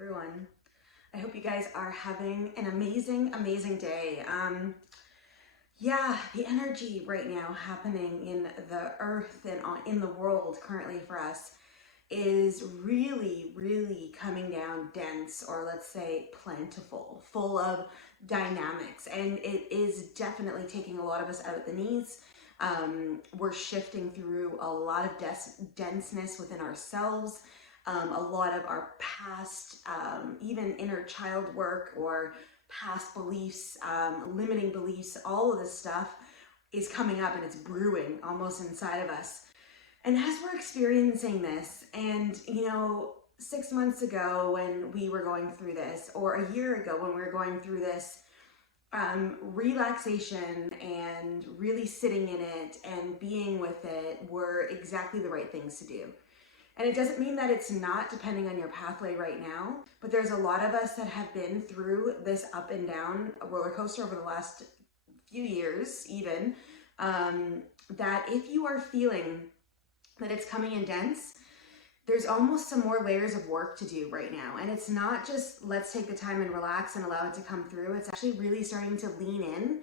everyone. I hope you guys are having an amazing day. The energy right now happening in the earth and in the world currently for us is really coming down dense, or let's say plentiful, full of dynamics, and it is definitely taking a lot of us out at the knees. We're shifting through a lot of denseness within ourselves. A lot of our past, even inner child work or past beliefs, limiting beliefs, all of this stuff is coming up and it's brewing almost inside of us. And as we're experiencing this, and 6 months ago when we were going through this, or a year ago when we were going through this, relaxation and really sitting in it and being with it were exactly the right things to do. And it doesn't mean that it's not, depending on your pathway right now, but there's a lot of us that have been through this up and down roller coaster over the last few years even, that if you are feeling that it's coming in dense, there's almost some more layers of work to do right now. And it's not just let's take the time and relax and allow it to come through. It's actually really starting to lean in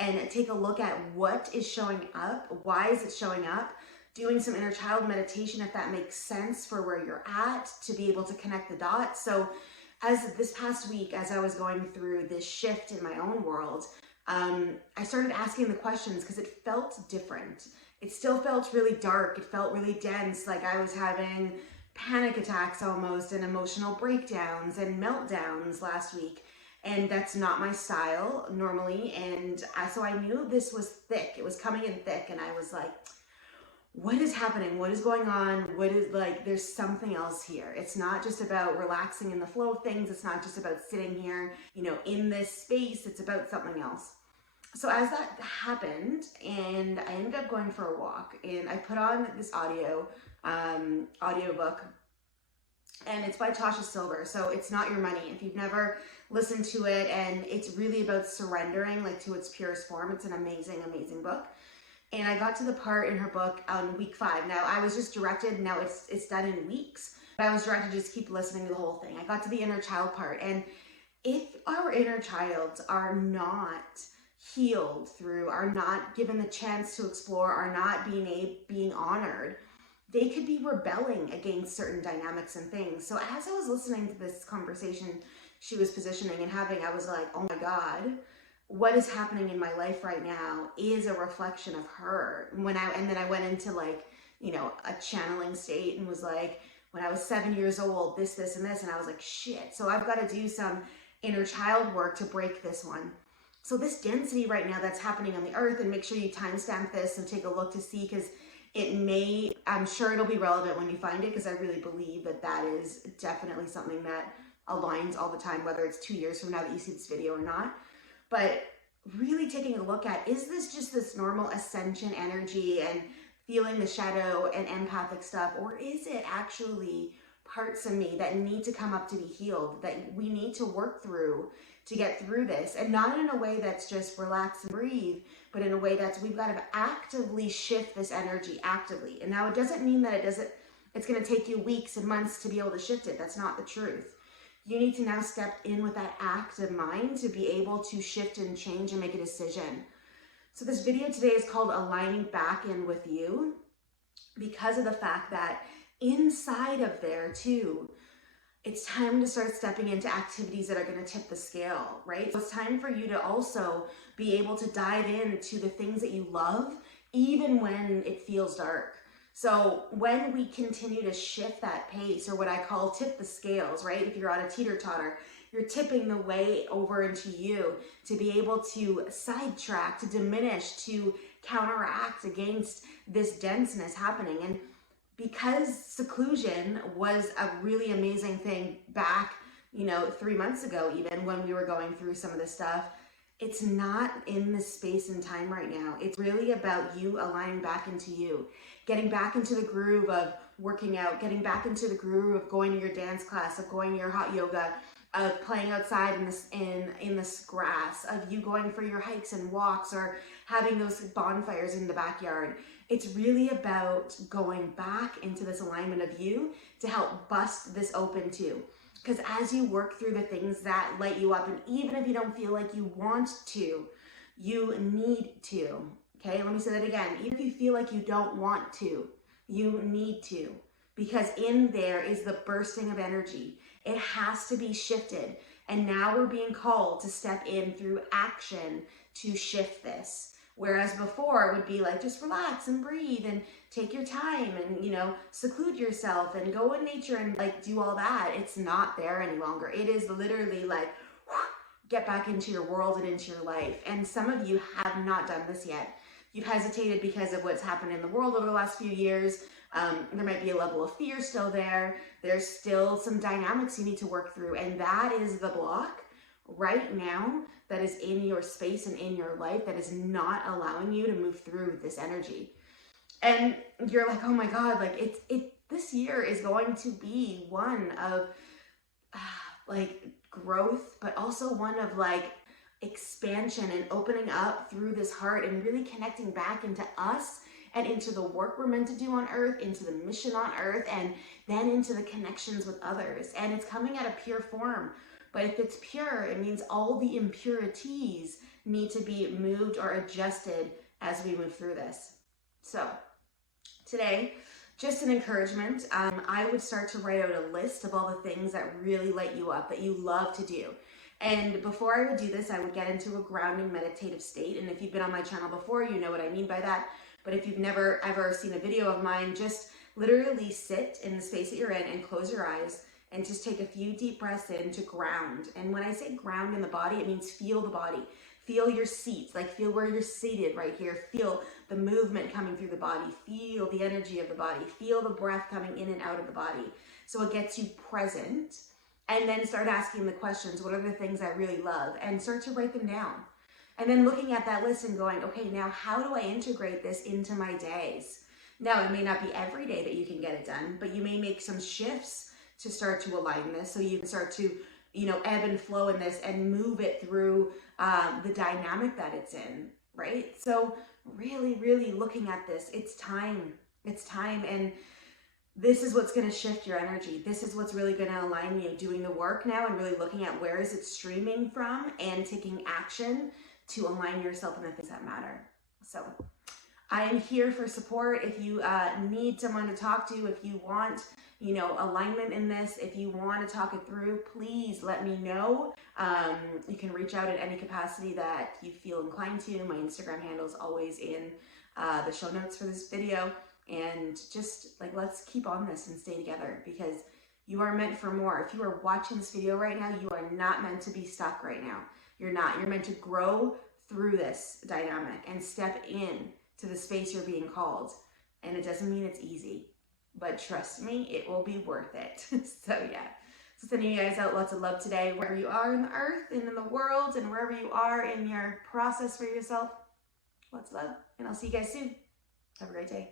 and take a look at what is showing up, why is it showing up, doing some inner child meditation if that makes sense for where you're at, to be able to connect the dots. So as this past week, as I was going through this shift in my own world, I started asking the questions because it felt different. It still felt really dark. It felt really dense, like I was having panic attacks almost, and emotional breakdowns and meltdowns last week. And that's not my style normally. And so I knew this was thick. It was coming in thick. And I was like, what is happening? What is going on? There's something else here. It's not just about relaxing in the flow of things. It's not just about sitting here, in this space. It's about something else. So as that happened, and I ended up going for a walk, and I put on this audiobook, and it's by Tasha Silver. So It's Not Your Money. If you've never listened to it, and it's really about surrendering, to its purest form. It's an amazing book. And I got to the part in her book on week 5. Now I was just directed, now it's done in weeks, but I was directed to just keep listening to the whole thing. I got to the inner child part, and if our inner child are not healed through, are not given the chance to explore, are not being honored, they could be rebelling against certain dynamics and things. So as I was listening to this conversation she was positioning and having, I was like, oh my God, what is happening in my life right now is a reflection of her. And then I went into a channeling state and was like, when I was 7 years old, this, and this, and I was like, shit. So I've got to do some inner child work to break this one. So this density right now that's happening on the earth, and make sure you timestamp this and take a look to see, because I'm sure it'll be relevant when you find it, because I really believe that is definitely something that aligns all the time, whether it's 2 years from now that you see this video or not. But really taking a look at, is this just this normal ascension energy and feeling the shadow and empathic stuff, or is it actually parts of me that need to come up to be healed, that we need to work through to get through this? And not in a way that's just relax and breathe, but in a way that's, we've got to actively shift this energy actively. And now it doesn't mean that it's going to take you weeks and months to be able to shift it. That's not the truth. You need to now step in with that active mind to be able to shift and change and make a decision. So this video today is called Aligning Back In With You, because of the fact that inside of there too, it's time to start stepping into activities that are going to tip the scale, right? So it's time for you to also be able to dive into the things that you love, even when it feels dark. So when we continue to shift that pace, or what I call tip the scales, right? If you're on a teeter-totter, you're tipping the way over into you to be able to sidetrack, to diminish, to counteract against this denseness happening. And because seclusion was a really amazing thing back, 3 months ago, even when we were going through some of this stuff, it's not in this space and time right now. It's really about you aligning back into you, getting back into the groove of working out, getting back into the groove of going to your dance class, of going to your hot yoga, of playing outside in this grass, of you going for your hikes and walks, or having those bonfires in the backyard. It's really about going back into this alignment of you to help bust this open too. Because as you work through the things that light you up, and even if you don't feel like you want to, you need to. Okay, let me say that again. Even if you feel like you don't want to, you need to. Because in there is the bursting of energy. It has to be shifted. And now we're being called to step in through action to shift this. Whereas before it would be like, just relax and breathe and take your time and, you know, seclude yourself and go in nature and like do all that. It's not there any longer. It is literally like, get back into your world and into your life. And some of you have not done this yet. You've hesitated because of what's happened in the world over the last few years. There might be a level of fear still there. There's still some dynamics you need to work through. And that is the block right now that is in your space and in your life that is not allowing you to move through this energy. And you're like, oh my God, like this year is going to be one of like growth, but also one of like expansion and opening up through this heart and really connecting back into us and into the work we're meant to do on earth, into the mission on earth, and then into the connections with others. And it's coming at a pure form. But if it's pure, it means all the impurities need to be moved or adjusted as we move through this. So today, just an encouragement, I would start to write out a list of all the things that really light you up, that you love to do. And before I would do this, I would get into a grounding meditative state. And if you've been on my channel before, you know what I mean by that. But if you've never ever seen a video of mine, just literally sit in the space that you're in and close your eyes and just take a few deep breaths in to ground. And when I say ground in the body, it means feel the body. Feel your seat, like feel where you're seated right here. Feel the movement coming through the body. Feel the energy of the body. Feel the breath coming in and out of the body. So it gets you present. And then start asking the questions, what are the things I really love? And start to write them down. And then looking at that list and going, okay, now how do I integrate this into my days? Now, it may not be every day that you can get it done, but you may make some shifts to start to align this so you can start to, you know, ebb and flow in this and move it through the dynamic that it's in, right? So really, really looking at this, it's time. It's time. And this is what's going to shift your energy. This is what's really going to align you, doing the work now and really looking at where is it streaming from and taking action to align yourself in the things that matter. So I am here for support. If you need someone to talk to, if you want, you know, alignment in this, if you want to talk it through, please let me know. You can reach out in any capacity that you feel inclined to. My Instagram handle is always in the show notes for this video. And just like, let's keep on this and stay together because you are meant for more. If you are watching this video right now, you are not meant to be stuck right now. You're not. You're meant to grow through this dynamic and step in to the space you're being called. And it doesn't mean it's easy, but trust me, it will be worth it. So yeah. So sending you guys out lots of love today, wherever you are in the earth and in the world and wherever you are in your process for yourself. Lots of love. And I'll see you guys soon. Have a great day.